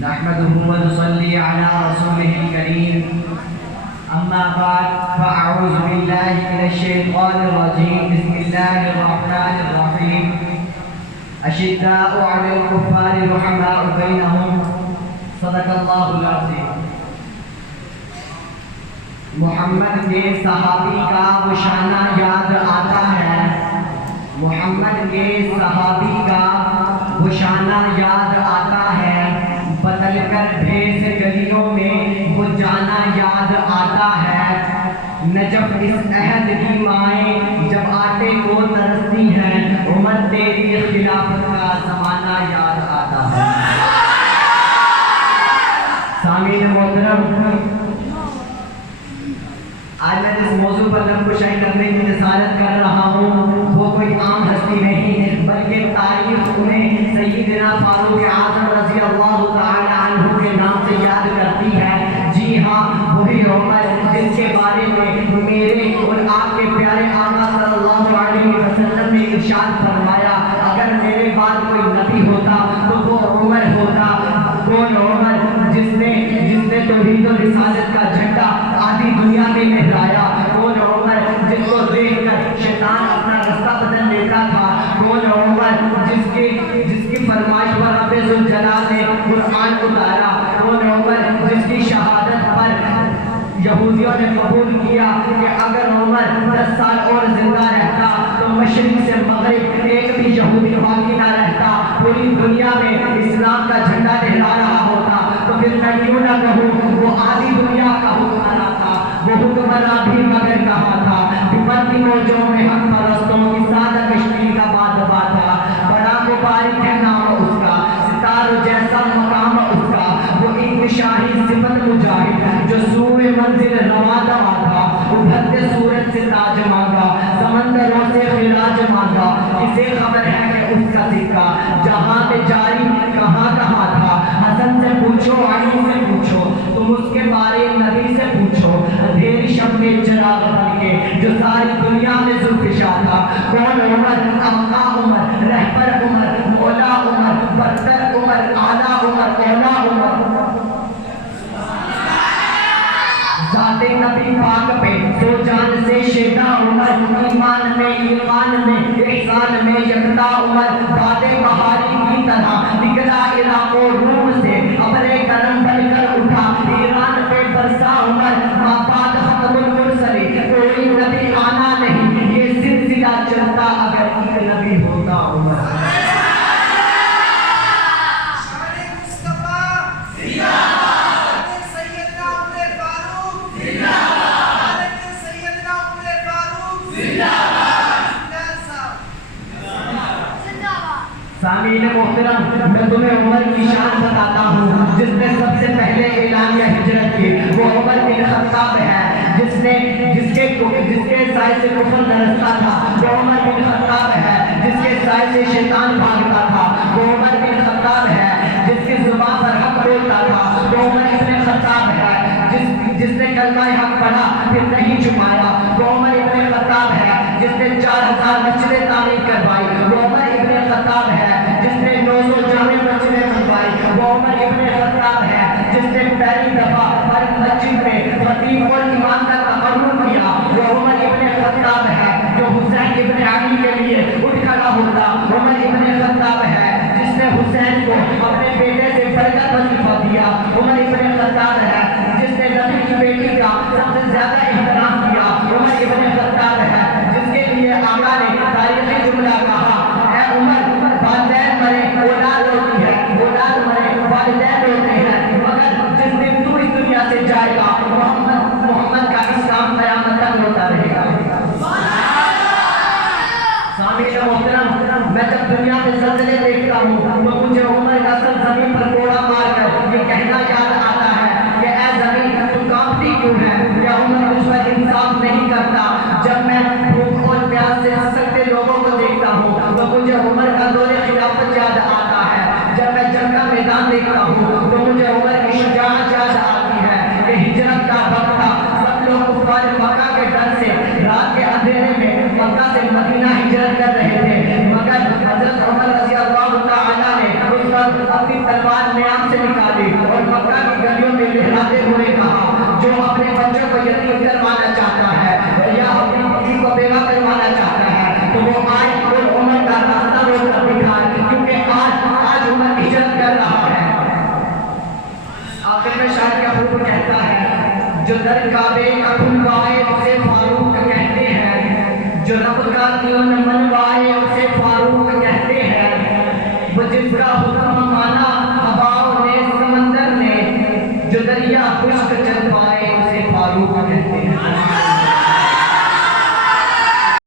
نحمده ونصلي على رسوله الكريم أما بعد فأعوذ بالله من الشيطان الرجيم بسم الله الرحمن الرحيم أشداء على الكفار رحماء بينهم صدق الله العظيم. محمد کے صحابی کا وہ شانہ یاد آتا ہے، محمد کے صحابی کا وہ شانہ یاد آتا ہے، بدل کر بھیس گلیوں میں وہ جانا یاد آتا ہے. نجف اس عہد کی مائیں جب آٹے کو ترستی ہیں، عمر تیری خلافت کا زمانہ یاد آتا ہے. سامعین محترم، آج میں جس موضوع پر نقشہ کرنے کی رسالت کر رہا ہوں وہ کوئی عام ہستی نہیں بلکہ تاریخ انہیں سیدنا فاروق اعظم رضی اللہ تعالی عنہ کے نام سے یاد کرتی ہے. جی ہاں، وہی عمر جس کے بارے میں میرے اور آپ کے پیارے آقا صلی اللہ علیہ وسلم نے ارشاد فرمایا اگر میرے بعد کوئی نبی ہوتا تو وہ عمر ہوتا. کون عمر؟ جس نے توحید و رسالت کا جھنڈا آدھی دنیا میں لہرایا. کون عمر؟ جس کو دیکھ کر شیطان اپنا رستہ بدل لیتا تھا. کون عمر؟ جس کی فرمائش پر رب ذوالجلال نے قرآن اتارا. کون عمر؟ جس کی شہادت پر یہودیوں نے قبول کیا کہ اگر عمر 10 سال اور زندہ رہتا تو مشرق سے مغرب ایک بھی یہودی باقی نہ رہتا، پوری دنیا میں اسلام کا جھنڈا لہرا رہا ہوتا. تو پھر میں کیوں نہ کہوں وہ آدھی دنیا کا حکمراں تھا، وہ حکمراں بھی مگر کہاں تھا. بھرتی موجوں میں حق پرستوں کی سادہ کشتی کا بادبا تھا. بڑا مبارک ہے نام اس کا، ستاروں جیسا مقام اس کا. وہ ایک شاہی صفت مجاہد جو سوئے منزل رواں دوا تھا. ابھرتے سورج سے تاج مانگا، سمندروں سے خراج مانگا. کسے خبر ہے کہ اس کا سکہ جہاں میں جاری کہاں کہاں تھا. حسن سے پوچھو، علی سے پوچھو، تم اس کے بارے نبی سے پوچھو. اندھیری شب میں چراغ بن کے جو ساری دنیا میں ذوالفشاں تھا. کون عمر؟ آقا عمر، رہبر عمر، مولا عمر، برتر عمر، اعلیٰ عمر، اولا عمر. ذات نبی پاک پہ سو جان سے شیدا عمر، ایمان میں احسان میں یکتا عمر. باد بہاری کی طرح نکلا علاقوں روم سے، ابر کرم بن کر اٹھا ایران پہ برسا عمر. مابعد ختم المرسلین کوئی نبی آنا نہیں، یہ سلسلہ چلتا اگر ایک نبی ہوتا عمر. سامعین محترم، میں تمہیں عمر کی شان بتاتا ہوں جس نے سب سے پہلے اعلانیہ ہجرت کی. وہ عمر بن خطاب ہے جس کے سائے سے کفر نرستا تھا. وہ عمر بن خطاب ہے جس کے سائے سے شیطان بھاگتا تھا. وہ عمر بن خطاب ہے جس کی زبان پر حق بولتا تھا. وہ عمر بن خطاب ہے جس نے کلمہ حق پڑھا پھر نہیں چھپایا. وہ عمر بن خطاب ہے جس نے 4000 مسجدیں تعمیر کروائی. وہ عمر بن خطاب ہے جس نے 900 جامع مسجدیں بنوائی. وہ عمر بن خطاب ہے جس نے پہلی دفعہ ہر مسجد میں خطیب اور امام کا تقرر کیا. وہ عمر بن خطاب ہے جو حسین ابن علی کے لیے اٹھ کھڑا ہوتا. عمر بن خطاب ہے جس نے حسین کو اپنے بیٹے سے بڑھ کر وظیفہ دیا. عمر بن خطاب ہے جس نے نبی کی بیٹی کا سب سے زیادہ احترام کیا. عمر بن خطاب ہے جس کے لیے آقا نے تاریخی جملہ کہا اے عمر والدین مرے اولاد روتی ہے، اولاد مرے والدین روتے ہیں، مگر جس دن تو اس دنیا سے جائے گا محمد کا اسلام قیامت تک روتا رہے گا. سامعین محترم، میں جب دنیا میں زلزلے دیکھتا ہوں تو مجھے عمر کا سر زمین پر کوڑا مار کر یہ کہنا یاد آتا ہے کہ اے زمین تو کانپتی کیوں ہے؟ کیا عمر مجھ پر انصاف نہیں کرتا؟ جب میں بھوک اور پیاس سے ہنستے لوگوں کو دیکھتا ہوں تو مجھے عمر کا دور خلافت یاد آتا ہے. جب میں جنگ کا میدان دیکھتا ہوں تو مجھے عمر کی شجاعت یاد آتی ہے کہ ہجرت کا وقت تھا. سب لوگ کفار مکہ کے ڈر سے رات کے اندھیرے میں مکہ سے مدینہ ہجرت کر رہے تھے، مگر حضرت عمر رضی اللہ تعالیٰ نے اس وقت اپنی تلوار نیام سے نکالی جو در کعبے کا کھلوائے اسے فاروق کہتے ہیں، جو رب کا دین منوائے اسے فاروق کہتے ہیں، وہ جس کا حکم